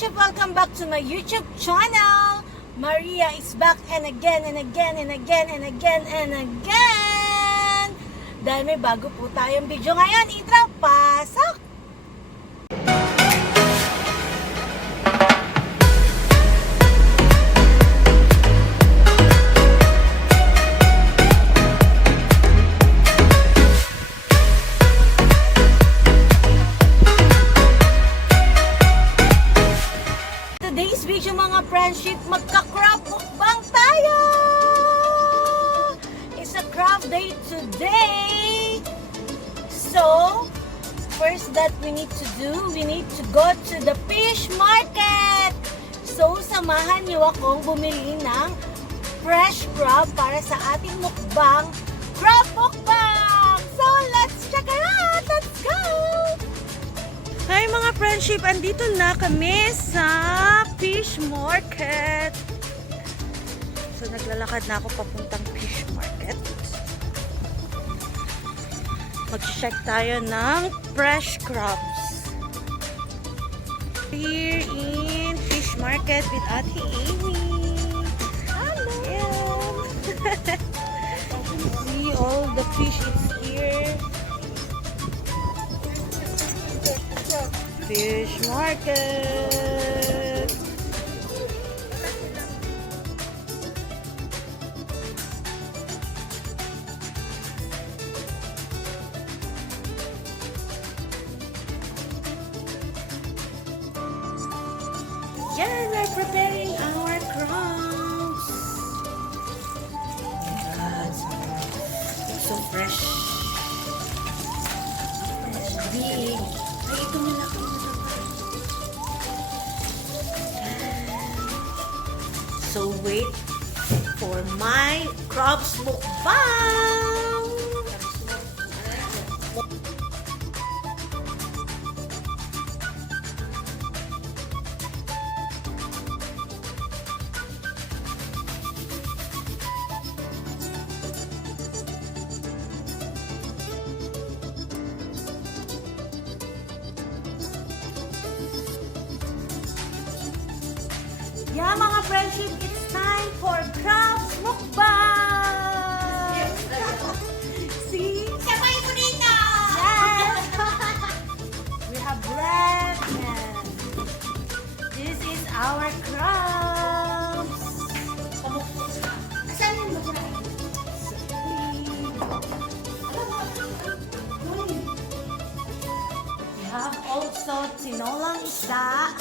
friendship, welcome back to my YouTube channel. Maria is back and again and again and again and again and again. Dahil may bago po tayong video ngayon, intro, pasok! Today's video mga friendship, magka-craft mukbang tayo! It's a craft day today! So, first that we need to do, we need to go to the fish market! So, samahan niyo akong bumili ng fresh crab para sa ating mukbang, crab mukbang! So, let's check it out! Let's go! Hi mga friendship, andito na kami sa fish market. So naglalakad na ako papuntang fish market. Mag-check tayo ng fresh crabs. Here in fish market with Ate Amy. Hello! Yeah. See all the fish is here. Fish market. Yeah, we're preparing our crabs. It's so fresh. Big. Ay, ito malaki. So wait for my crabs mukbang! Yeah, mga friendship, it's time for crabs mukbang! Yes. See? Sabay mo dito! Yes! We have bread and this is our crabs. Saan yung ba? We have also tinolang isda.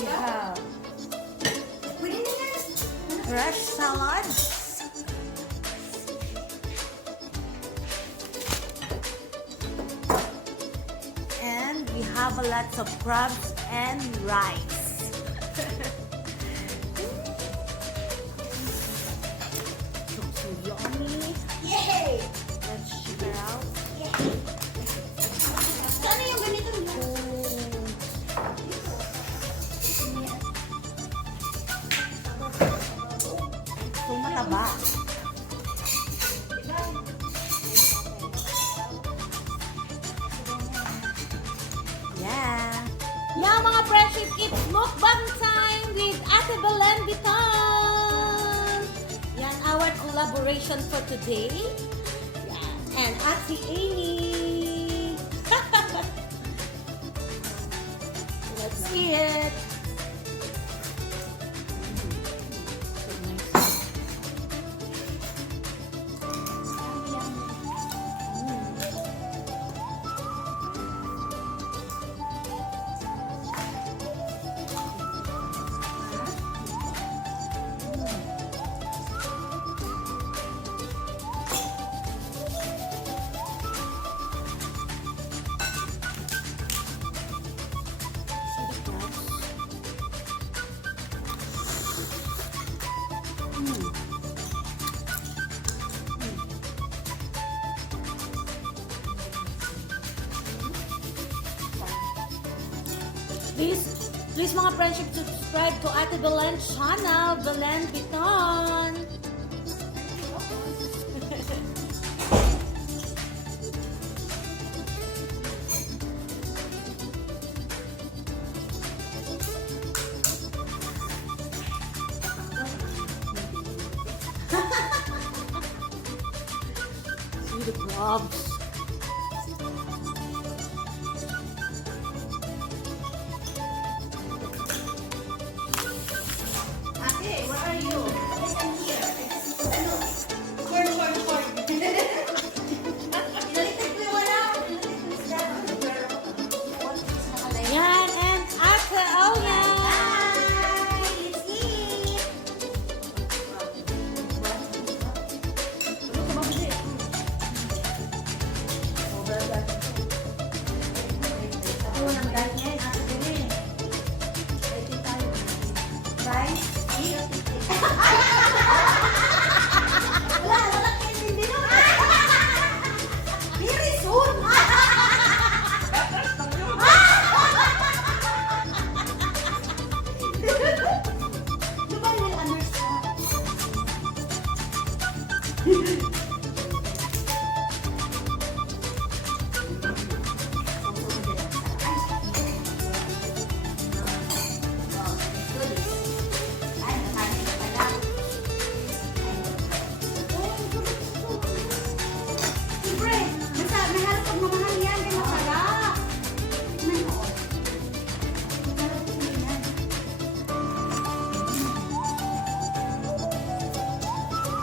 We have fresh salads. And we have a lot of crabs and rice. Looks so yummy. Yay! Let's check it out. Saan yung ganito mo? So mataba. Yeah. Yeah, mga friendship, it's mukbang time with Ate Maria.Divina. Yan, our collaboration for today. Yan. And Ate Amy. Let's see it. Please mga friendship, subscribe to Ate Belen's channel, Belen Biton. crabs. Ate, where are you? Yes, I'm here. I just put ano. Corn. Pinalitan ko yung wala. Pinalitan ko yung isda. Nakalay. Yan, and ate, oh yan. Bye! Let's eat! Ako nang ganyan. Ate din eh. Rice? Wala kayo hindi na. Very soon. Diba yung understand?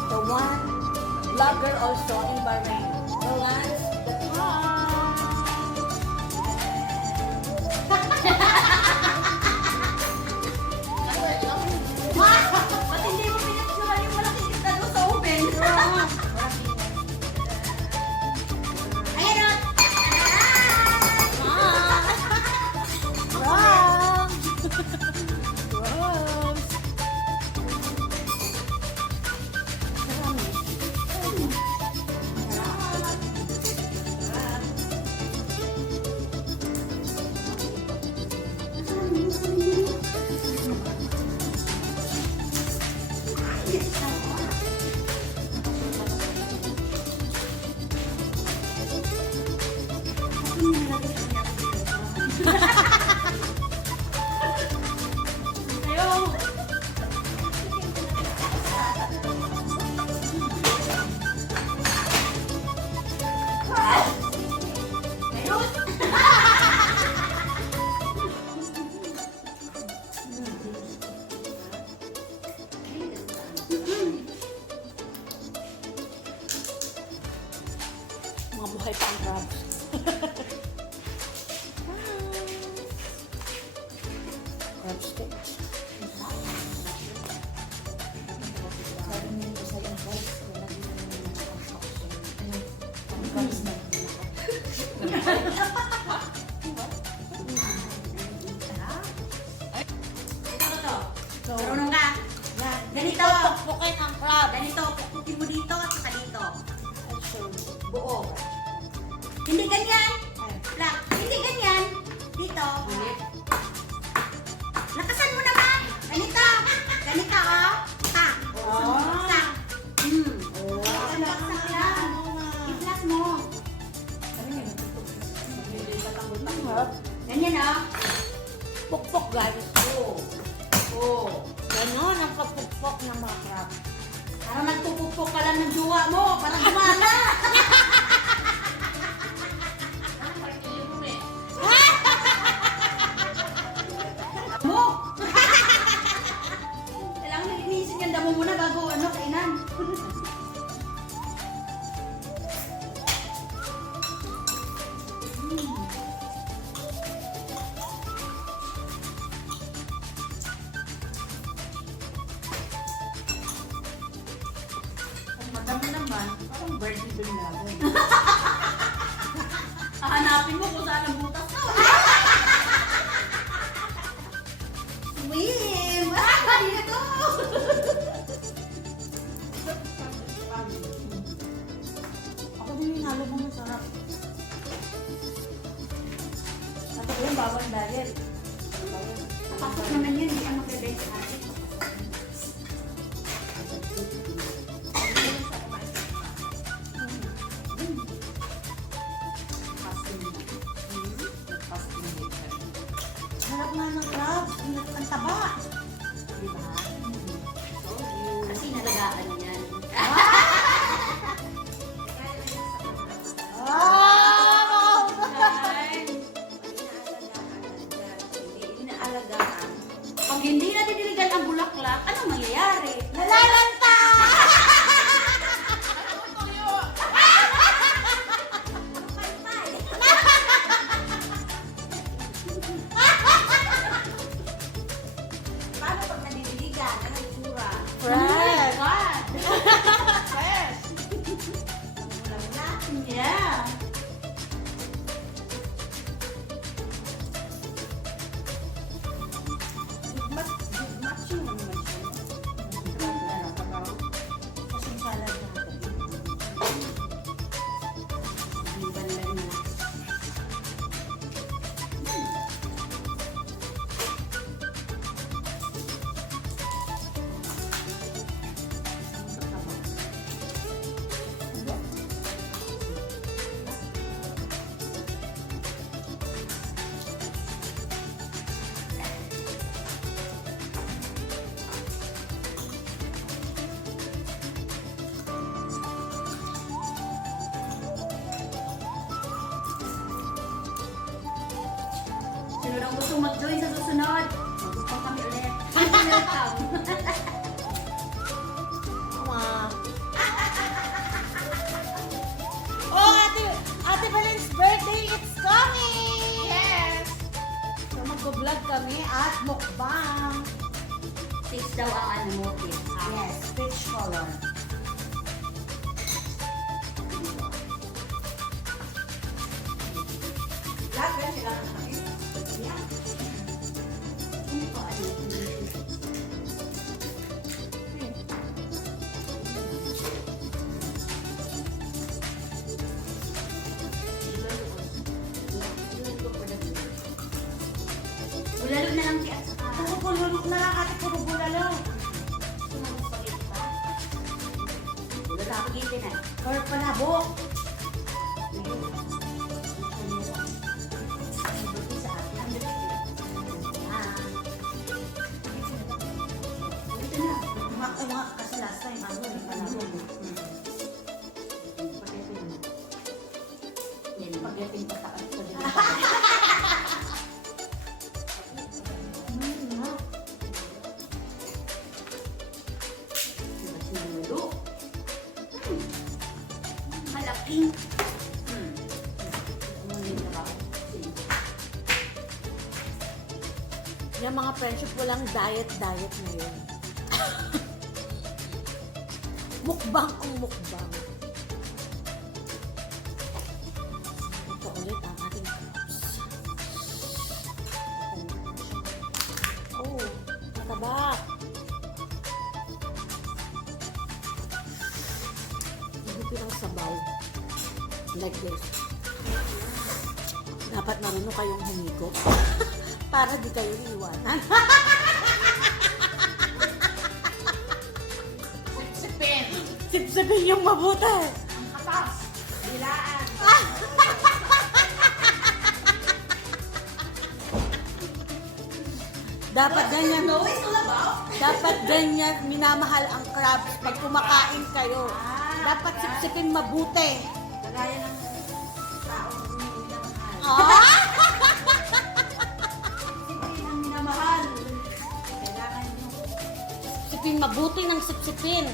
The one vlogger also in Bahrain. The ones, the Ba't hindi mo pinagsuran yung malaking isda doon sa oven? Ayan o! mga buhay pang crabs. Crab sticks. Marunong ka? Ganito. Pukpukin ang crab. Ganito, pupukin mo dito at saka dito. Buo. Hindi ganyan. Black. Hindi ganyan. Dito. Lakasan mo naman. Ganito. Ganito, oh. Tak. Tak. Sak lang. I-flat mo. Ganyan, oh. Pukpok, guys. Oh. Ganon ang kapukpok ng mga crab. Parang nagpupukpok ka lang ng jowa mo. Parang gumana. Mo. Kailangan nilinisin yung damo muna bago kainan. Madami naman, parang birdie bin natin. Hahanapin mo kung saan ang butas to. Swim! Hindi to! Ako din yung halo mo masarap. At ako yung bawal dahil. Napasok naman yun, hindi ka mag-bake sa atin. Harap nga ng crab. Ang taba. Diba? Kasi nalagaan yan. masarap, anong mangyayari? Nalalanta! Paano pag nadidiligan? Ano itsura? Fresh! Fresh! Ulam na? Yeah! Matching mo naman siya. Kasing salad natin. Hindi ba nila na? Sino daw gusto mag-join sa susunod? Mag-upang kami ulit. Welcome. Tama. Oh, Ate Belen's birthday, it's coming! Yes! So, mag-vlog kami at mukbang. Six daw ang ano mo, Kim. Yes, peach color. Lahat yan sila nakakit. Yeah. Ano pa ano? Bulalo na lang siya. Puro na lang, ate, puro bulalo. Sumagot spaghetti pa. Bulalo spaghetti na. Or panabok. Kasi last time, panabok. Spaghetti patakas ko din. Malaking. Yung mga friendship, walang diet ngayon. Mukbang ang mukbang. Ito ulit ang ating crabs. Oh, mataba. Higupin ang sabaw. Like this. Dapat marunong kayong humigop. Para di kayo iiwanan. Sipsipin yung mabuti. Ang katas. Bilaan. Dapat ganyan, no? Always ulabaw. Dapat ganyan minamahal ang crabs pag kumakain kayo. Dapat sipsipin mabuti. Kagaya ng taong minamahal. Ah! Sipin ang minamahal. Kailangan nyo. Sipsipin mabuti ng sipsipin.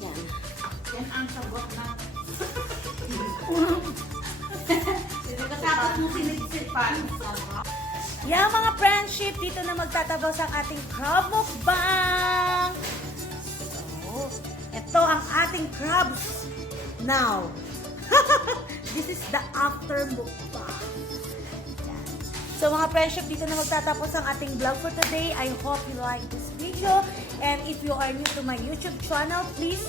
Yan. Yan ang sagot na. Katapos mo sinisipan. Yeah, mga friendship, dito na magtatapos ang ating crab mukbang. So, ito ang ating crabs now. This is the after mukbang. Yan. So mga friendship, dito na magtatapos ang ating vlog for today. I hope you like this video. And if you are new to my YouTube channel, please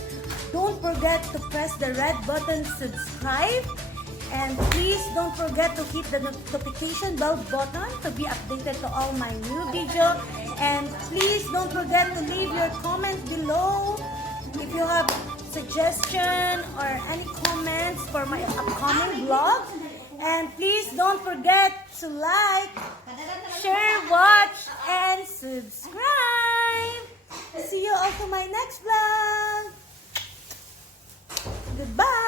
don't forget to press the red button, subscribe. And please don't forget to hit the notification bell button to be updated to all my new video. And please don't forget to leave your comment below if you have suggestion or any comments for my upcoming vlog. And please don't forget to like, share, watch, and subscribe. See you all to my next vlog. Goodbye.